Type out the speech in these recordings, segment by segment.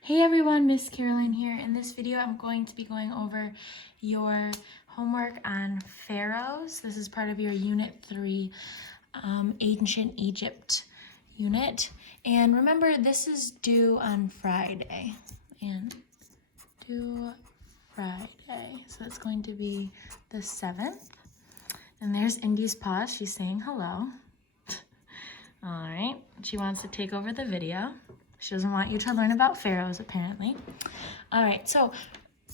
Hey everyone, Miss Caroline here. In this video, I'm going to be going over your homework on pharaohs. This is part of your Unit 3 Ancient Egypt unit. And remember, this is due on Friday. So it's going to be the 7th. And there's Indy's paw. She's saying hello. All right. She wants to take over the video. She doesn't want you to learn about pharaohs, apparently. All right, so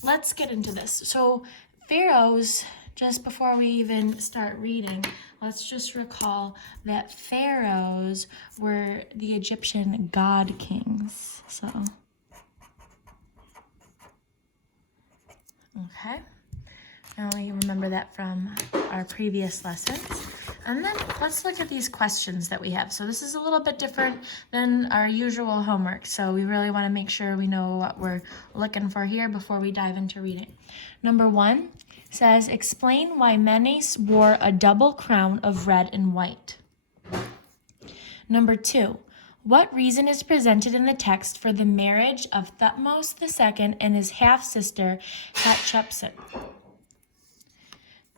let's get into this. So pharaohs, just before we even start reading, let's just recall that pharaohs were the Egyptian god kings. So, okay. Now you remember that from our previous lessons. And then let's look at these questions that we have. So this is a little bit different than our usual homework. So we really want to make sure we know what we're looking for here before we dive into reading. Number 1 says, explain why Menes wore a double crown of red and white. Number 2, what reason is presented in the text for the marriage of Thutmose II and his half-sister Hatshepsut?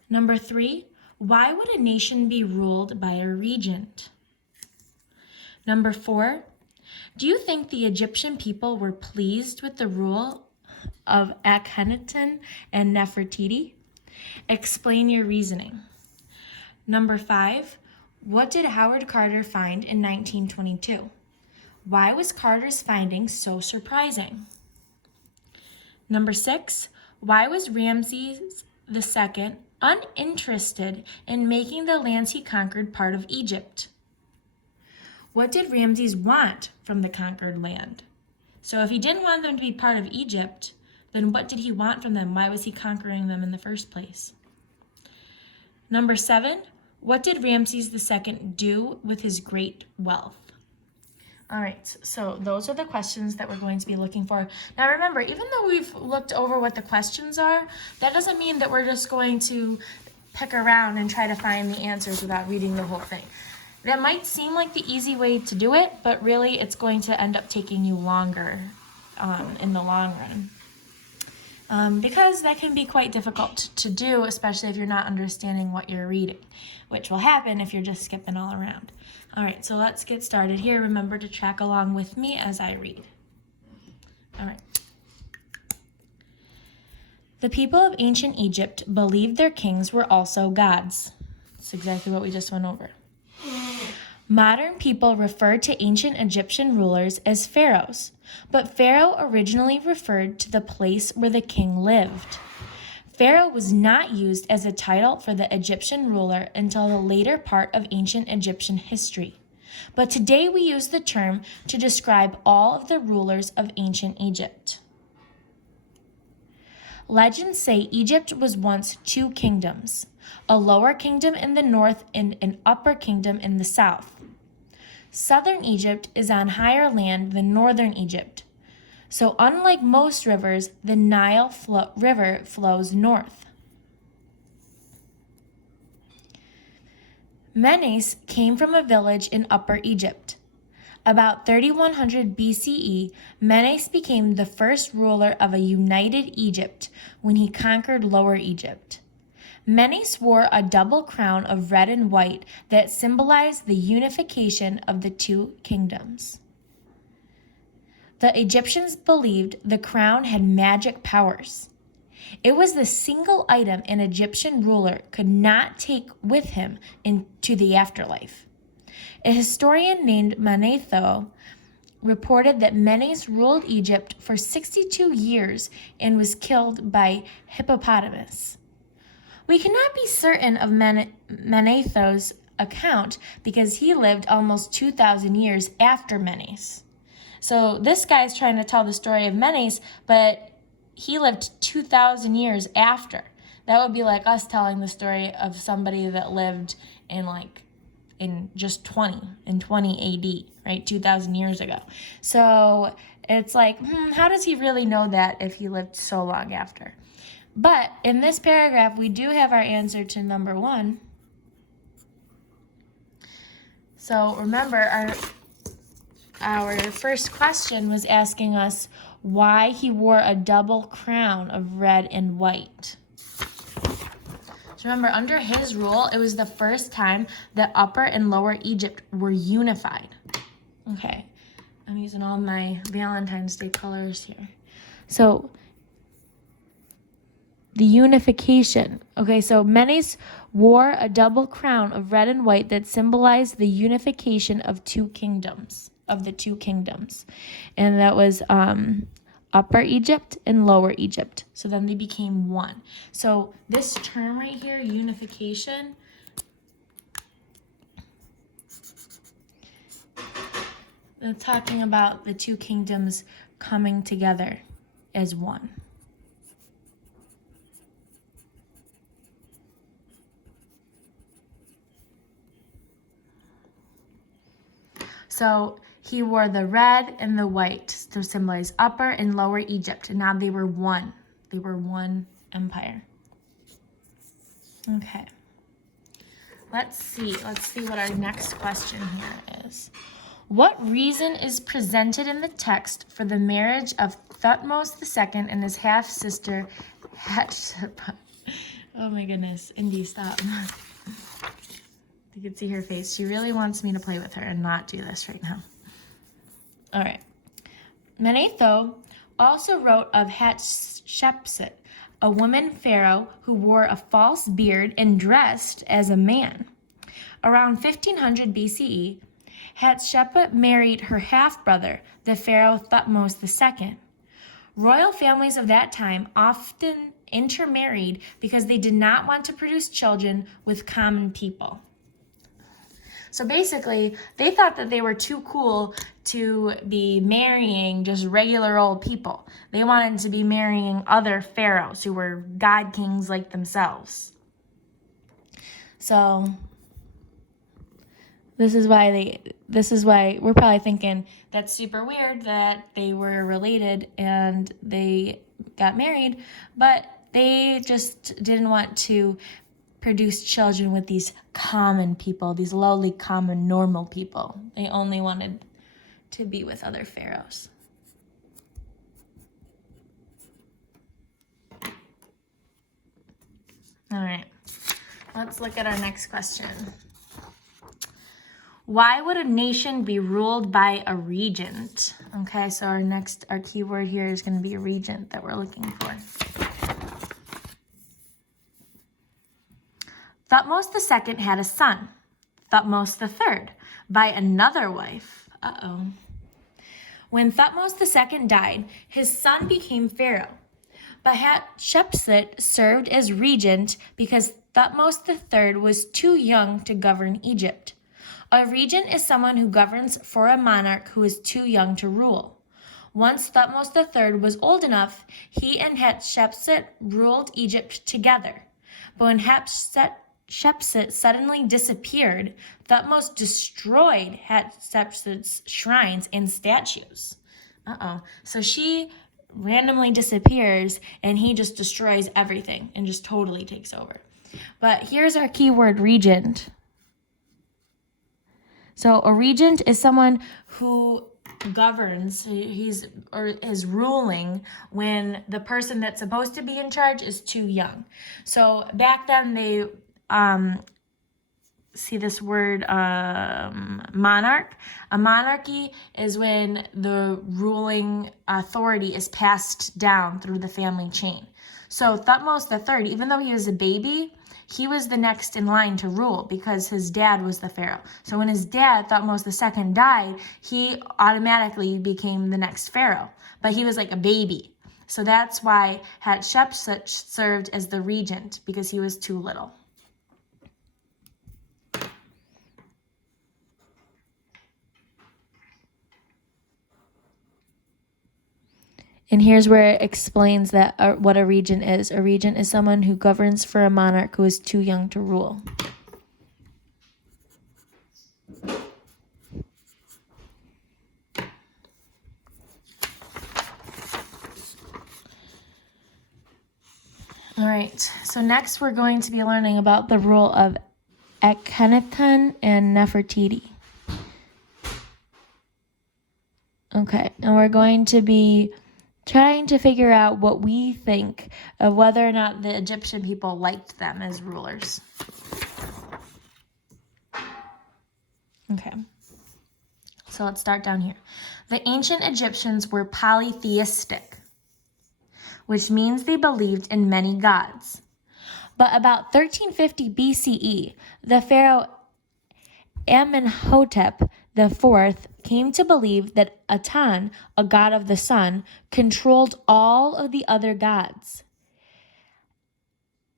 Number 3, why would a nation be ruled by a regent? Number 4, do you think the Egyptian people were pleased with the rule of Akhenaten and Nefertiti? Explain your reasoning. Number 5, what did Howard Carter find in 1922? Why was Carter's finding so surprising? Number 6, why was Ramses II uninterested in making the lands he conquered part of Egypt? What did Ramses want from the conquered land? So if he didn't want them to be part of Egypt, then what did he want from them? Why was he conquering them in the first place? Number 7, what did Ramses II do with his great wealth? All right, so those are the questions that we're going to be looking for. Now remember, even though we've looked over what the questions are, that doesn't mean that we're just going to pick around and try to find the answers without reading the whole thing. That might seem like the easy way to do it, but really it's going to end up taking you longer in the long run. Because that can be quite difficult to do, especially if you're not understanding what you're reading, which will happen if you're just skipping all around. All right, so let's get started here. Remember to track along with me as I read. All right. The people of ancient Egypt believed their kings were also gods. That's exactly what we just went over. Modern people refer to ancient Egyptian rulers as pharaohs, but pharaoh originally referred to the place where the king lived. Pharaoh was not used as a title for the Egyptian ruler until the later part of ancient Egyptian history. But today we use the term to describe all of the rulers of ancient Egypt. Legends say Egypt was once 2 kingdoms, a lower kingdom in the north and an upper kingdom in the south. Southern Egypt is on higher land than northern Egypt. So unlike most rivers, the Nile River flows north. Menes came from a village in Upper Egypt. About 3100 BCE, Menes became the first ruler of a united Egypt when he conquered Lower Egypt. Menes wore a double crown of red and white that symbolized the unification of the 2 kingdoms. The Egyptians believed the crown had magic powers. It was the single item an Egyptian ruler could not take with him into the afterlife. A historian named Manetho reported that Menes ruled Egypt for 62 years and was killed by hippopotamus. We cannot be certain of Manetho's account because he lived almost 2,000 years after Menes. So this guy's trying to tell the story of Menes, but he lived 2,000 years after. That would be like us telling the story of somebody that lived in just 20 AD, right? 2,000 years ago. So it's like, how does he really know that if he lived so long after? But in this paragraph, we do have our answer to number 1. So remember, our first question was asking us, why he wore a double crown of red and white. So remember, under his rule, it was the first time that Upper and Lower Egypt were unified. Okay, I'm using all my Valentine's Day colors here. So the unification. Okay, so Menes wore a double crown of red and white that symbolized the unification of the two kingdoms. And that was Upper Egypt and Lower Egypt. So then they became one. So this term right here, unification, they're talking about the two kingdoms coming together as one. So he wore the red and the white to symbolize Upper and Lower Egypt. And now they were one. They were one empire. Okay. Let's see what our next question here is. What reason is presented in the text for the marriage of Thutmose II and his half-sister Hatshepsut? Oh my goodness, Indy, stop. You can see her face. She really wants me to play with her and not do this right now. All right. Manetho also wrote of Hatshepsut, a woman pharaoh who wore a false beard and dressed as a man. Around 1500 BCE, Hatshepsut married her half-brother, the pharaoh Thutmose II. Royal families of that time often intermarried because they did not want to produce children with common people. So basically, they thought that they were too cool to be marrying just regular old people. They wanted to be marrying other pharaohs who were god kings like themselves. So this is why we're probably thinking that's super weird that they were related and they got married, but they just didn't want to produce children with these common people, these lowly, common, normal people. They only wanted to be with other pharaohs. All right, let's look at our next question. Why would a nation be ruled by a regent? Okay, so our keyword here is going to be regent that we're looking for. Thutmose II had a son, Thutmose III, by another wife. When Thutmose II died, his son became pharaoh. But Hatshepsut served as regent because Thutmose III was too young to govern Egypt. A regent is someone who governs for a monarch who is too young to rule. Once Thutmose III was old enough, he and Hatshepsut ruled Egypt together. But when Hatshepsut suddenly disappeared, Thutmose destroyed Hatshepsut's shrines and statues. So she randomly disappears and he just destroys everything and just totally takes over. But here's our keyword, regent. So a regent is someone who governs, is ruling when the person that's supposed to be in charge is too young. So back then they see this word monarch. A monarchy is when the ruling authority is passed down through the family chain. So Thutmose III, even though he was a baby, he was the next in line to rule because his dad was the pharaoh. So when his dad, Thutmose II, died, he automatically became the next pharaoh. But he was like a baby. So that's why Hatshepsut served as the regent, because he was too little. And here's where it explains that what a regent is. A regent is someone who governs for a monarch who is too young to rule. All right, so next we're going to be learning about the rule of Akhenaten and Nefertiti. Okay, and we're going to be trying to figure out what we think of whether or not the Egyptian people liked them as rulers. Okay, so let's start down here. The ancient Egyptians were polytheistic, which means they believed in many gods. But about 1350 BCE, the pharaoh Amenhotep IV came to believe that Aten, a god of the sun, controlled all of the other gods.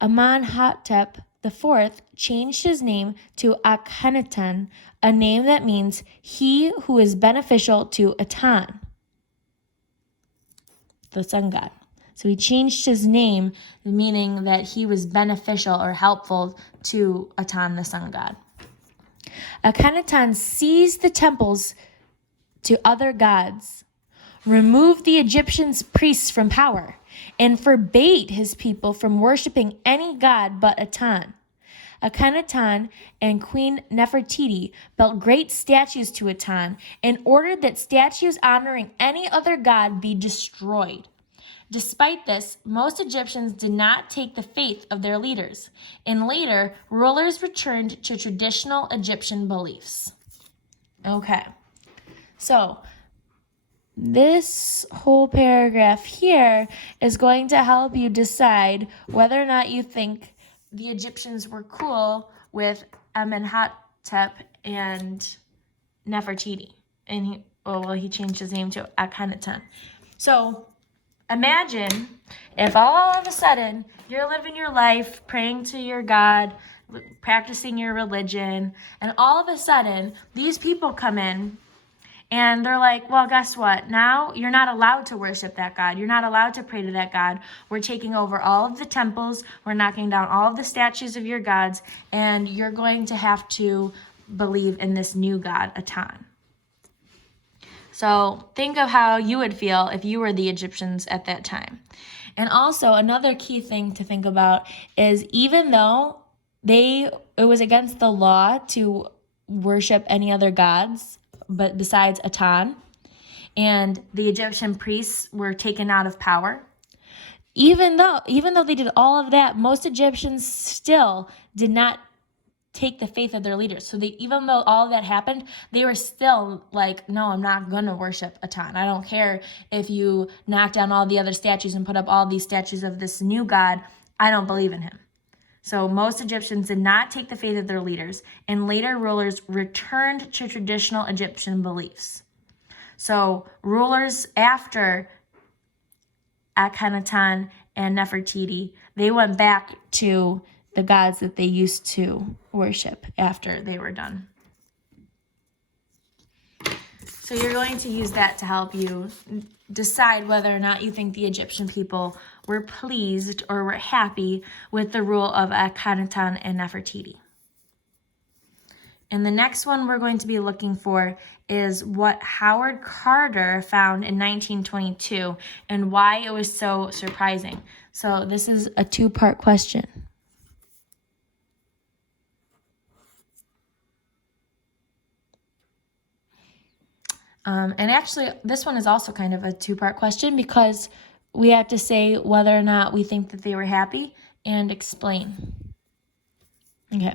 Amenhotep IV changed his name to Akhenaten, a name that means he who is beneficial to Aten, the sun god. So he changed his name, meaning that he was beneficial or helpful to Aten, the sun god. Akhenaten seized the temples to other gods, removed the Egyptian priests from power, and forbade his people from worshiping any god but Aten. Akhenaten and Queen Nefertiti built great statues to Aten and ordered that statues honoring any other god be destroyed. Despite this, most Egyptians did not take the faith of their leaders, and later, rulers returned to traditional Egyptian beliefs. Okay, so this whole paragraph here is going to help you decide whether or not you think the Egyptians were cool with Amenhotep and Nefertiti. And he changed his name to Akhenaten. So imagine if all of a sudden you're living your life, praying to your God, practicing your religion, and all of a sudden these people come in and they're like, well, guess what? Now you're not allowed to worship that God. You're not allowed to pray to that God. We're taking over all of the temples. We're knocking down all of the statues of your gods, and you're going to have to believe in this new God, Aten. So think of how you would feel if you were the Egyptians at that time. And also another key thing to think about is even though it was against the law to worship any other gods, but besides Aten, and the Egyptian priests were taken out of power, even though they did all of that, most Egyptians still did not take the faith of their leaders. So even though all of that happened, they were still like, no, I'm not going to worship Aten. I don't care if you knock down all the other statues and put up all these statues of this new God. I don't believe in him. So most Egyptians did not take the faith of their leaders, and later rulers returned to traditional Egyptian beliefs. So rulers after Akhenaten and Nefertiti, they went back to the gods that they used to worship after they were done. So you're going to use that to help you decide whether or not you think the Egyptian people were pleased or were happy with the rule of Akhenaten and Nefertiti. And the next one we're going to be looking for is what Howard Carter found in 1922 and why it was so surprising. So this is a two-part question. And actually, this one is also kind of a two-part question because we have to say whether or not we think that they were happy and explain. Okay,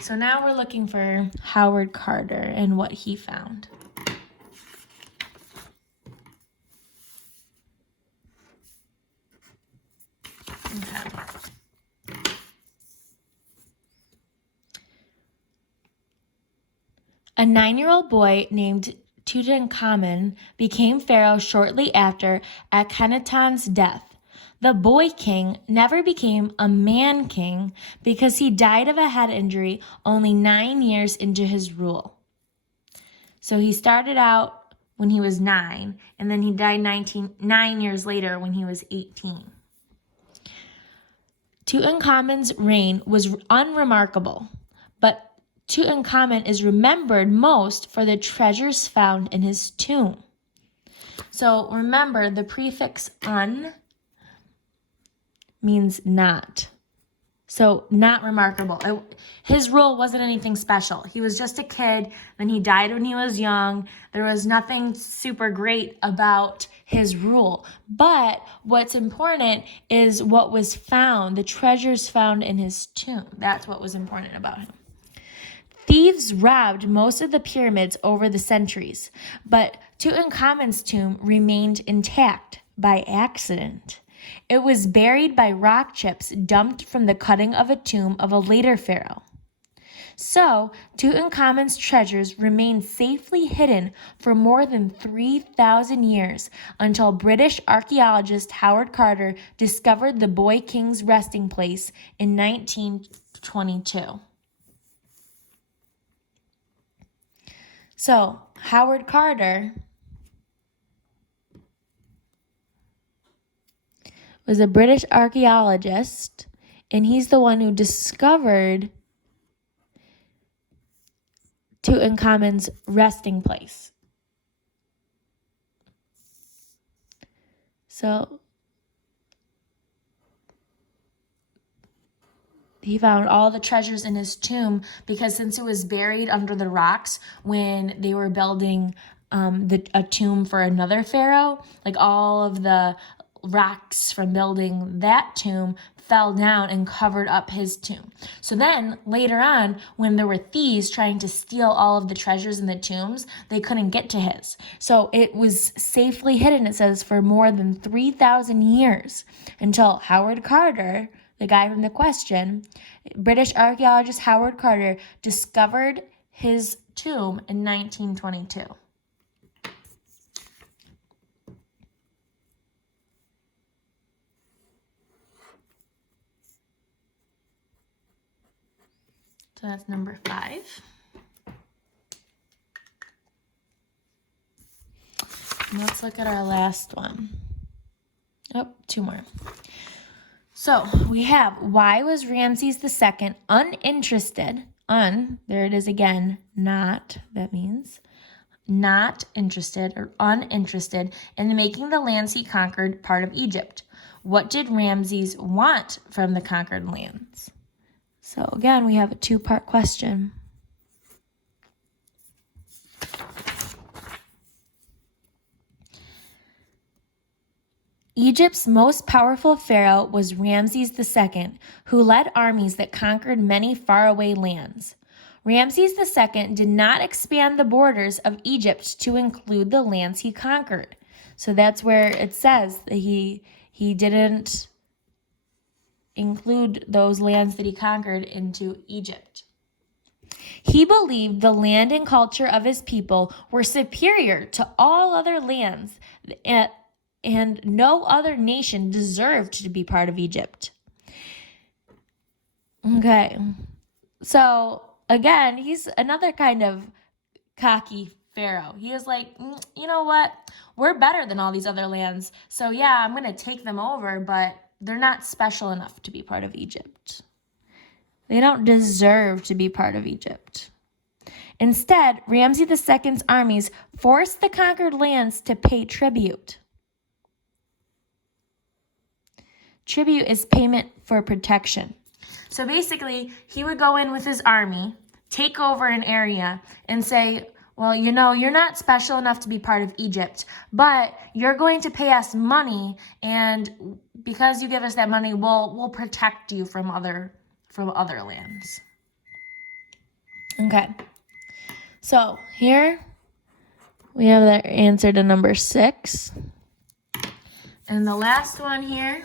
so now we're looking for Howard Carter and what he found. Okay. A 9-year-old boy named Tutankhamun became pharaoh shortly after Akhenaten's death. The boy king never became a man king because he died of a head injury only 9 years into his rule. So he started out when he was 9, and then he died 9 years later when he was 18. Tutankhamun's reign was unremarkable, but Tutankhamun is remembered most for the treasures found in his tomb. So remember, the prefix "un" means not. So not remarkable. His rule wasn't anything special. He was just a kid. Then he died when he was young. There was nothing super great about his rule. But what's important is what was found, the treasures found in his tomb. That's what was important about him. Thieves robbed most of the pyramids over the centuries, but Tutankhamun's tomb remained intact by accident. It was buried by rock chips dumped from the cutting of a tomb of a later pharaoh. So, Tutankhamun's treasures remained safely hidden for more than 3,000 years until British archaeologist Howard Carter discovered the boy king's resting place in 1922. So, Howard Carter was a British archaeologist, and he's the one who discovered Tutankhamun's resting place. So, he found all the treasures in his tomb because since it was buried under the rocks when they were building a tomb for another pharaoh, like all of the rocks from building that tomb fell down and covered up his tomb. So then later on, when there were thieves trying to steal all of the treasures in the tombs, they couldn't get to his. So it was safely hidden, it says, for more than 3,000 years until Howard Carter, the guy from the question, British archaeologist Howard Carter, discovered his tomb in 1922. So that's number 5. And let's look at our last one. Oh, 2 more. So we have, why was Ramses II uninterested, there it is again, not, that means not interested or uninterested in making the lands he conquered part of Egypt? What did Ramses want from the conquered lands? So again, we have a 2-part question. Egypt's most powerful pharaoh was Ramses II, who led armies that conquered many faraway lands. Ramses II did not expand the borders of Egypt to include the lands he conquered. So that's where it says that he didn't include those lands that he conquered into Egypt. He believed the land and culture of his people were superior to all other lands, and no other nation deserved to be part of Egypt. Okay, so again, he's another kind of cocky pharaoh. He is like, you know what? We're better than all these other lands. So yeah, I'm going to take them over, but they're not special enough to be part of Egypt. They don't deserve to be part of Egypt. Instead, Ramses II's armies forced the conquered lands to pay tribute. Tribute is payment for protection. So basically, he would go in with his army, take over an area, and say, well, you know, you're not special enough to be part of Egypt, but you're going to pay us money, and because you give us that money, we'll protect you from other lands. Okay. So here we have the answer to number 6. And the last one here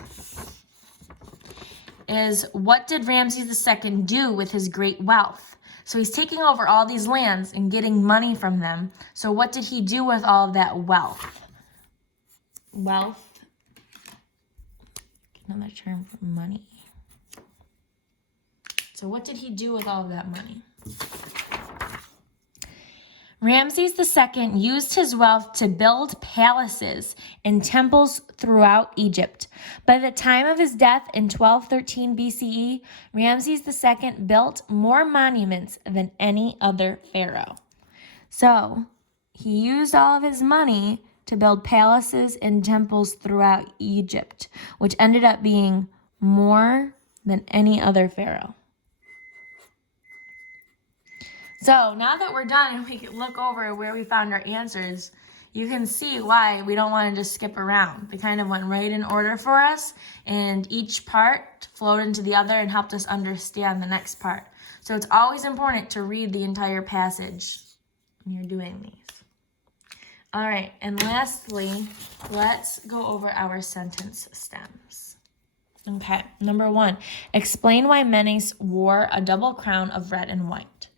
is, what did Ramses II do with his great wealth? So he's taking over all these lands and getting money from them. So what did he do with all of that wealth? Wealth, another term for money. So what did he do with all of that money? Ramses II used his wealth to build palaces and temples throughout Egypt. By the time of his death in 1213 BCE, Ramses II built more monuments than any other pharaoh. So he used all of his money to build palaces and temples throughout Egypt, which ended up being more than any other pharaoh. So now that we're done and we can look over where we found our answers, you can see why we don't want to just skip around. They kind of went right in order for us, and each part flowed into the other and helped us understand the next part. So it's always important to read the entire passage when you're doing these. All right, and lastly, let's go over our sentence stems. Okay, number 1, explain why Menes wore a double crown of red and white.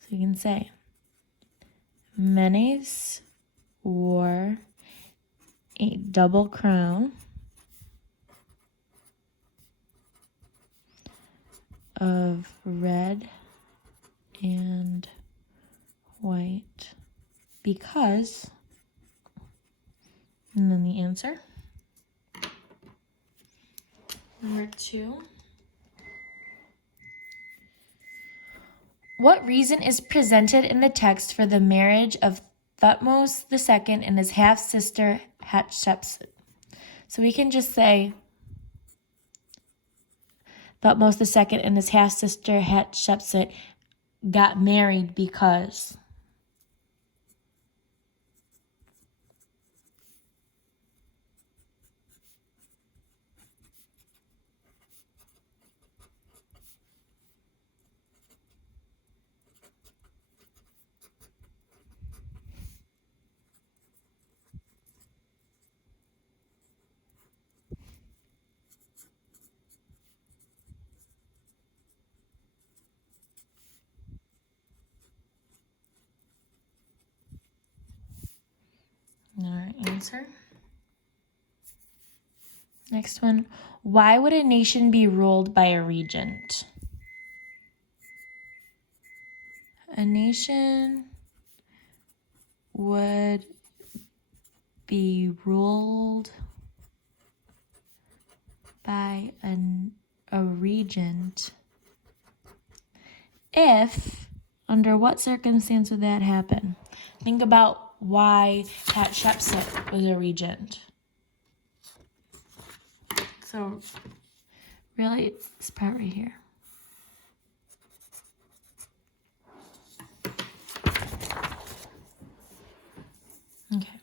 So you can say, Menes wore a double crown of red and white because, and then the answer. Number 2, what reason is presented in the text for the marriage of Thutmose II and his half-sister Hatshepsut? So we can just say Thutmose II and his half-sister Hatshepsut got married because. All right, answer. Next one, why would a nation be ruled by a regent? A nation would be ruled by a regent if, under what circumstance would that happen? Think about why Hatshepsut was a regent. So really, it's this part right here. Okay.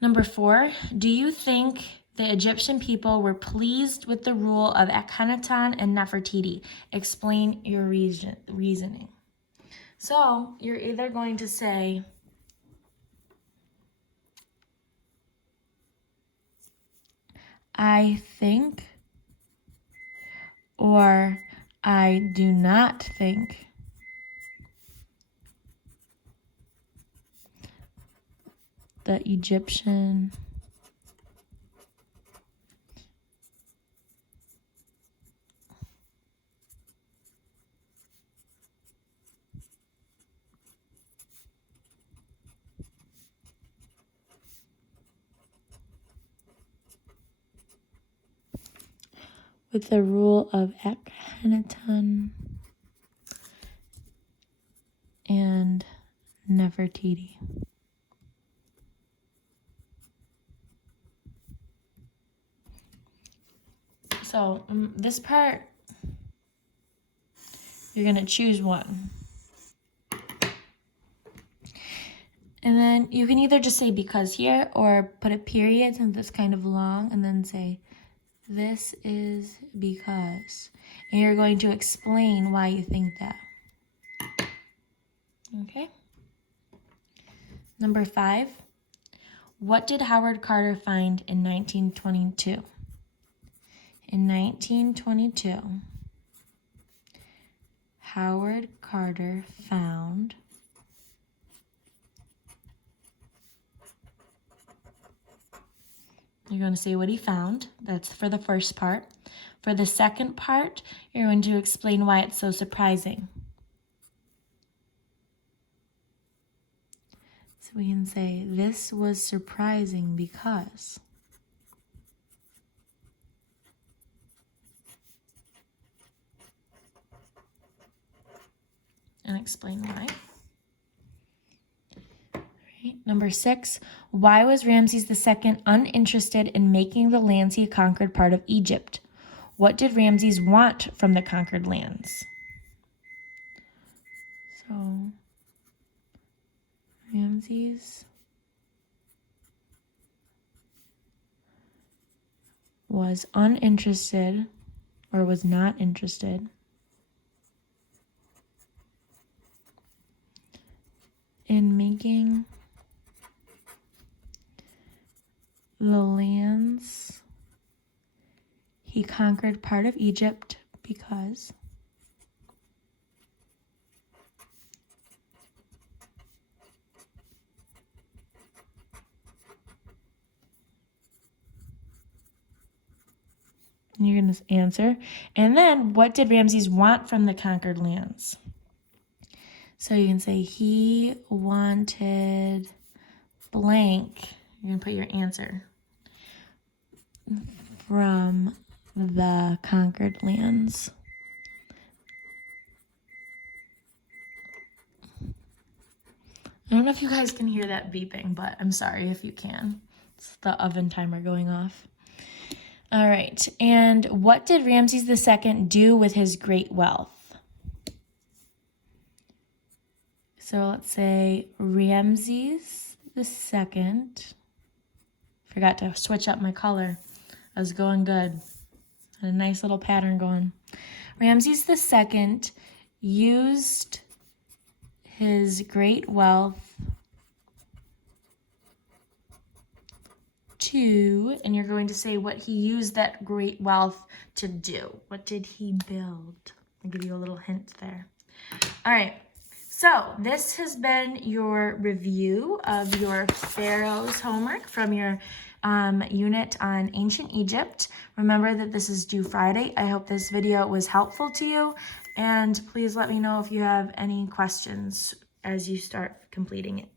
Number 4, do you think the Egyptian people were pleased with the rule of Akhenaton and Nefertiti? Explain your reasoning. So you're either going to say, I think, or I do not think the Egyptian with the rule of Akhenaton and Nefertiti. So this part, you're going to choose one. And then you can either just say because here or put a period since it's kind of long and then say this is because. And you're going to explain why you think that. Okay. Number 5. What did Howard Carter find in 1922? In 1922, Howard Carter found you're going to say what he found. That's for the first part. For the second part, you're going to explain why it's so surprising. So we can say, this was surprising because. And explain why. All Okay, number 6, why was Ramses II uninterested in making the lands he conquered part of Egypt? What did Ramses want from the conquered lands? So, Ramses was uninterested, or was not interested, in making the lands he conquered part of Egypt because and you're going to answer. And then, what did Ramses want from the conquered lands? So you can say he wanted blank. You're going to put your answer from the conquered lands. I don't know if you guys can hear that beeping, but I'm sorry if you can. It's the oven timer going off. All right, and what did Ramses II do with his great wealth? So let's say Ramses II. Forgot to switch up my color. I was going good. Had a nice little pattern going. Ramses II used his great wealth to, and you're going to say what he used that great wealth to do. What did he build? I'll give you a little hint there. All right. So this has been your review of your Pharaohs homework from your unit on ancient Egypt. Remember that this is due Friday. I hope this video was helpful to you, and please let me know if you have any questions as you start completing it.